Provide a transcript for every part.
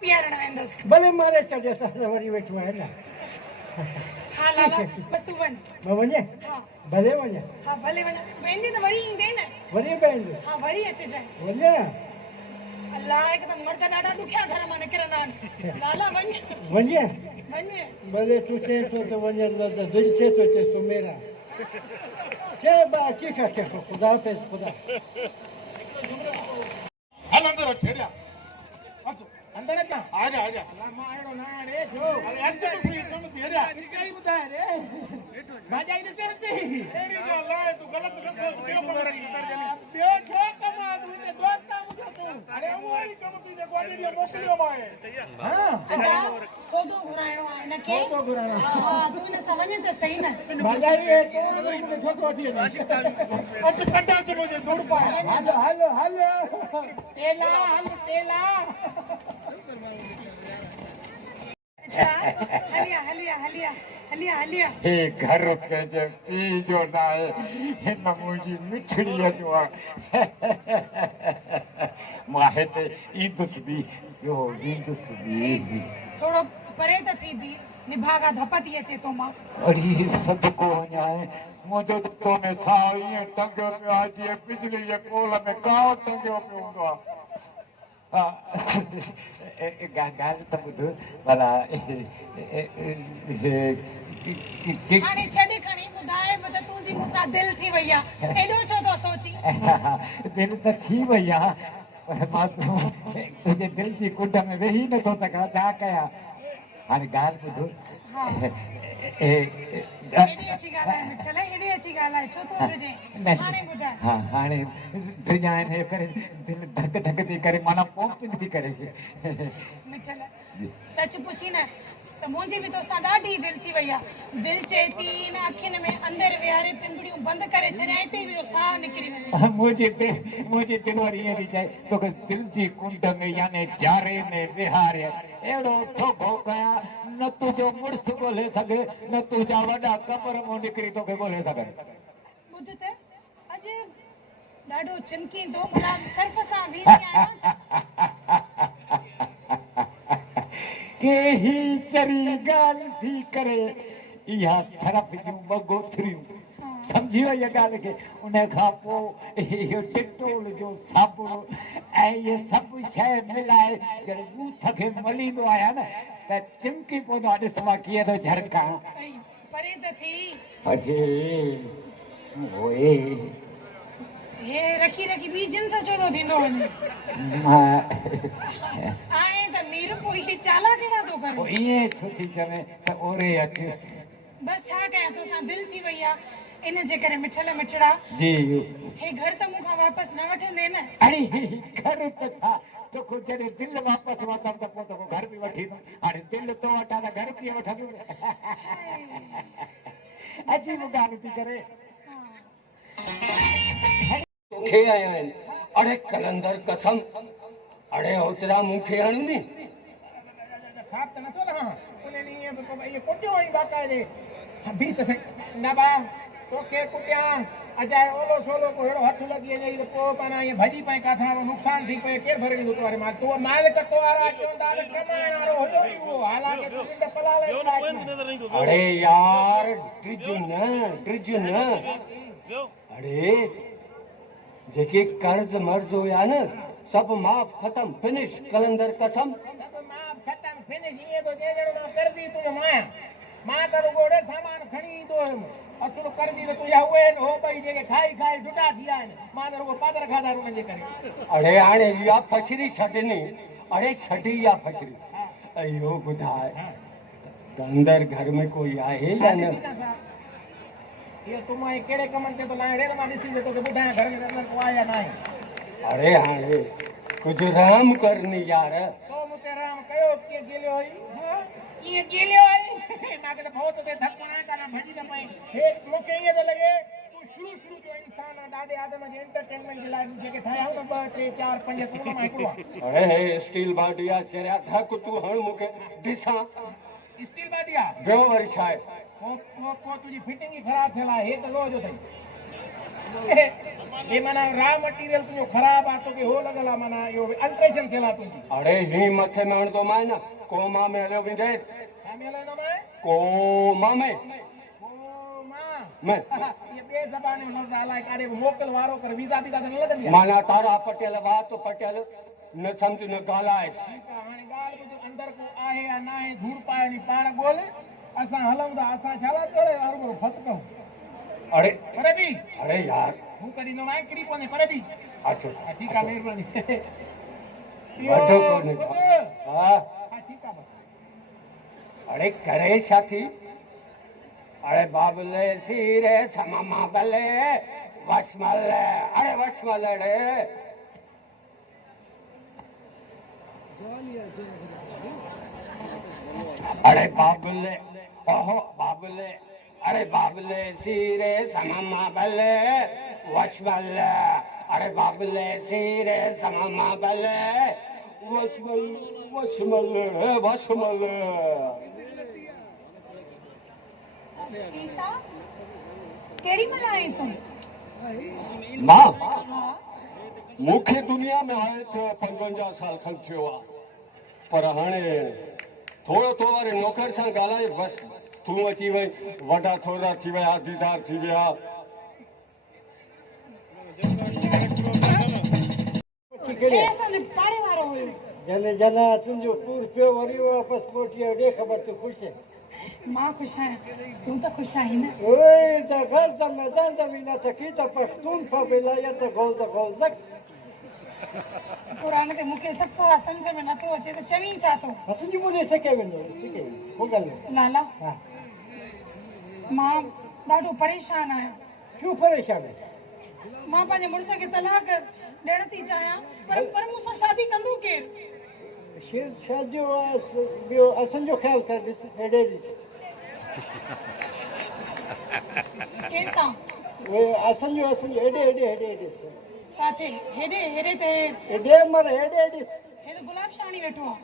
पियारण वेंदस भले मारे चढ़े सा वरी वेठो है ना। हाँ लाला बस तू वन मैं वने हाँ भले वने हाँ भले वना वेंदी तो वरी ईंदे न वरी बेंद हाँ वरी अचे जाए वने अल्लाह एकदम मर्द ॾाढा ॾुखिया घर मां निकिरंदा आहिनि लाला वञ वने वञ भले तू चे तो वने न दिल चे तो मेरा चे बाकी का चे खुदा पे खुदा हल अंदर छेड़िया अच्छा अंदर का आजा आजा मां आड़ो ना रे जो अरे अच्छा तो सही तुम छेड़िया निकाई बुधाए रे भाजाई ने सेती तेरी जो अल्लाह है तू गलत कर सोच क्यों पड़ती बे जो कमा तू ने दोस्ता मुझे तू अरे वो ही तुम ती देखो अरे ये मोकलियो माए हां अदा सोदो घुराइणो आहे न के तो गुराना हाँ तू ने समझ त सही न भाजाई है तो मुझे छोटो थी अच्छा कड्डा से मुझे दौड़ पाया हेलो हेलो हेलो तेला हेलो तेला हलिया हलिया हलिया हलिया हलिया हे घर के जे पी जो ना है न मुझी मिठड़ी दुआ माहे ते ईंदुस भी यो ईंदुस भी थोड़ो परे त थी बि निभागा धप थी अचे तो मां अड़ी सदको वञाए मुंहिंजो तो में साह ईअं टंगियो पियो आहे जीअं बिजली जे पोल में काओ टंगियो पियो हूंदो आहे हा ॻाल्हि त ॿुध भला हाणे छॾ खणी ॿुधाए मत तुंहिंजी मूंसां दिलि थी वई आहे एॾो छो थो सोची दिलि त थी वई आहे पर मां तुंहिंजे दिलि जी कुंड में वेही नथो सघां छा कयां हाणे ॻाल्हि ॿुध एॾी अची ॻाल्हाए मिठल एॾी अची ॻाल्हाए छो थो ड्रिजे हाणे ॿुधाए हा हाणे ड्रिजा आहिनि करे दिलि धक धक थी करे माना पोपिन थी करे मिठल सच पुछी न त मुंहिंजी बि तोसां ॾाढी दिलि थी वई आहे दिलि चए थी इन अखियुनि में अंदरि विहारे पिंपड़ियूं बंदि करे छॾियां थी जो साह निकिरी वञे मुंहिंजी दिलि वरी ईअं थी चए तोखे दिलि जी कुंड में याने जारे में विहारे अहिड़ो ठोको कयां न तुंहिंजो मुड़ुसु ॻोल्हे सघे न तुंहिंजा वॾा कमर मां निकिरी तोखे ॻोल्हे सघनि ॿुध त अॼु ॾाढो चिमकींदो भला सर्फ सां वीसी आहियां छा केही चरी ॻाल्हि थी करे इहा सरफ जूं ॿ सम्झी वई ॻाल्हि खे उन खां पोइ इहो टिटोल जो साबुण ऐं इहे सभु शइ मिलाए जॾहिं बूथ खे मलींदो आहियां न त चिमकी पवंदो आहे ॾिस मां कीअं थो झरकां परे त थी अरे ओए हे रखी रखी ॿी जिन्स छो थो थींदो वञे आहे त मीर पोइ ही चाला कहिड़ा थो करे ईअं छो थी चवे त ओरे अच बस छा कयां तोसां दिलि थी वई आहे इन जे करे मिठल मिठड़ा जी हे घर त मूंखां वापसि न वठंदे न अरे घर त छा तोखे जॾहिं दिलि वापसि वठंदमि त पोइ तोखे घर बि वठी हाणे दिलि तो वठां त घर कीअं वठंदुमि अजीब ॻाल्हि थी करे तोखे आया आहिनि अड़े कलंदर कसम अड़े ओतिरा मूंखे हणंदी खाप त नथो लहां उन ॾींहुं इहे कुटियो हुई बाक़ाइदे बि त सही न बा तोखे कुटियां अजाए ओलो सोलो को हेड़ो हथ लॻी वञे त पोइ पाण ईअं भॼी पए काथां नुक़सान थी पए केरु भरे ॾींदो तोरे मां तूं मालिक को वारा चवंदा कमाइण वारो हुयो ई उहो हालांकि तूं ॾिंड पलाल अड़े यार ड्रिज न अड़े जेके कर्ज मर्ज हुया न सभु माफ़ ख़तम फिनिश कलंदर कसम मां ख़तम फिनिश ईअं थो चए ॼणो मां कर्ज़ी तुंहिंजो मां त रुॻो ओड़े सामान खणी ईंदो हुयुमि असुल कर्ज़ी त तुंहिंजा उहे आहिनि हो ॿई जेके खाई खाई ढुढा थी विया आहिनि मां त रुॻो पादर खाधा उन्हनि जे करे अड़े हाणे इहा फछरी छॾनी अड़े छॾी इहा फछरी इहो ॿुधाए त अंदरि घर में कोई आहे या न इहो तूं मां कहिड़े कमनि ते थो लाहे हेॾे त मां ॾिसी तोखे ॿुधायां घर जे अंदरि को आहे या न आहे अड़े हाणे कुझु राम करनी यार तो मूंते राम कयो कीअं गिलियो हुई कीअं गिलियो हुई मूंखे त भोत ते धक न कान भॼी न पई हे मूंखे ईअं थो लॻे तूं शुरू जो इंसान आहे ॾाढे आदम जे एंटरटेनमेंट जे लाइ जेके ठाहिया आहियूं न 2 3 4 5 तूं हुन मां हिकिड़ो आहे अड़े हे स्टील बाडिया चरिया धक तूं हण मूंखे ॾिसां स्टील बादिया ॿियो वरी छा आहे को तुंहिंजी फिटिंग ई ख़राबु थियल आहे हे त लो जो अथई ये माना रा मटीरियल तुंहिंजो ख़राब आहे तोखे हो लॻल आहे माना इहो अल्ट्रेशन थियल आहे तुंहिंजी अरे ही मथे में हणंदो मां न कोमा में हलियो वेंदेसि छा में हलाईंदो मां कोमा में मां ये ॿिए ज़बान जो लफ़्ज़ अलाए काॾे बि मोकल वारो कर वीज़ा बि त न लॻंदी आहे माना तारा पटियल वात पटियल न सम्झ न ॻाल्हाएसि ठीकु आहे हाणे ॻाल्हि ॿुध अंदरि को आहे या न आहे धूड़ पाए नी पाण ॻोल्हे असां हलूं था असां छा लाइ करे हर भरो फत कयूं अरे पर जी अरे यार हूं कॾहिं न मां किरी पवंदे पर जी अच्छा ठीकु आहे महिरबानी वॾो कोन्हे हा ठीकु आहे अरे करे छा थी अरे बाबले सीरे सममा बले वसमल अरे वसमल रे अरे बाबले ओहो बाबले अरे बाबले सीरे सममा बले वसमल अरे बाबले सीरे सममा बले वसमल वसमल वसमल ईसा केड़ी महिल आई तूं मां हा मूंखे दुनिया में आए थे 55 साल खन थियो आहे पर हाणे थोरो थोरो वारे नौकर सां ॻाल्हाए बसि तूं अची वई वॾा थोरा थी विया दीदार थी विया हे असांजो पाड़े वारो हुयो जने जना तुंहिंजो पूर पियो वरी वापसि मोटी ॾे ख़बर तूं ख़ुशि आहे मां ख़ुशि आहियां तूं त ख़ुशि आहीं न ओए त घर त मैदान त विना सकी त पश्तून फबिला त गौज़क क़ुरान ते मूंखे सफ़ो आहे सम्झ में नथो अचे त चवीं छा थो असांजी मुंहिंजे सके वेंदो सिके हो ॻाल्हि लाला हा मां ॾाढो परेशान आहियां क्यों परेशान आहे मां पंहिंजे मुड़ुस खे तलाक ॾियण थी चाहियां पर मूंसां शादी कंदो केरु शादियो ॿियो असांजो ख़्यालु कर ॾिस हेॾे ॾिस कंहिंसां उहे असांजो हेॾे ॾिस काथे हेॾे हेॾे त हेॾे मर हेॾे ॾिस हे त गुलाब शाणी वेठो आहे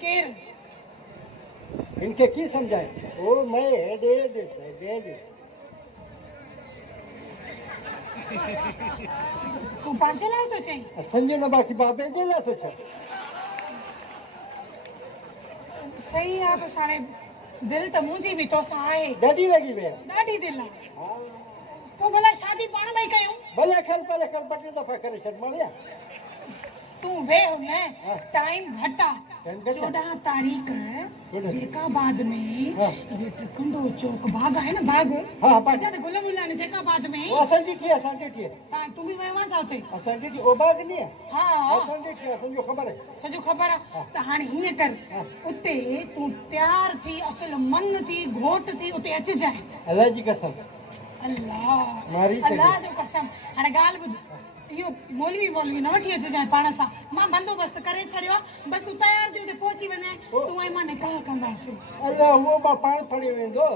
केरु हिनखे कीअं सम्झाए ओ मैं हेॾे ॾिस तूं पंहिंजे लाइ थो चईं असांजो न बाक़ी बाबे जे लाइ सोचियो सही आहे त हाणे दिलि त मुंहिंजी बि तोसां आहे ॾाढी लॻी वई आहे ॾाढी दिलि आहे पोइ भला शादी पाण में कयूं भले खल ॿ टे दफ़ा करे छॾ मणिया तूं वेह न टाइम घटि आहे 14 तारीख़ जेकाबाद में ये ट्रिकुंडो चौक बाग आहे न बाग हा अच्छा त गुल बुल आहिनि जेकाबाद में असां ॾिठी तूं बि वियो आहे छा हुते असां ॾिठी ओ बाग नहीं है हा असां ॾिठी असांजो ख़बर आहे सॼो ख़बर आहे त हाणे हीअं कर उते तूं तयार थी असुल मन थी घोट थी उते अचिजांइ अल्लाह जी कसम अल्लाह अल्लाह जो कसम हाणे ॻाल्हि ॿुध इहो मौलवी न वठी अचिजांइ पाण सां मां बंदोबस्तु करे छॾियो आहे बसि तूं तयार थी उते पहुची वञे तूं ऐं मां निकाह कंदासीं अल्लाह उहो मां पाण पढ़ी वेंदो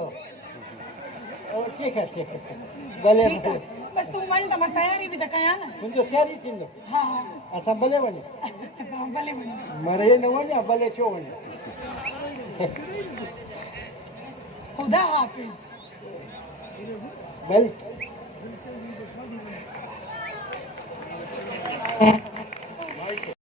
ठीकु आहे भले ठीकु आहे बसि तूं वञ त मां तयारी बि त कयां न तुंहिंजो तयारी थींदो हा असां भले वञूं भले वञ मरे न वञा भले छो वञे ख़ुदा हाफ़िज़ भले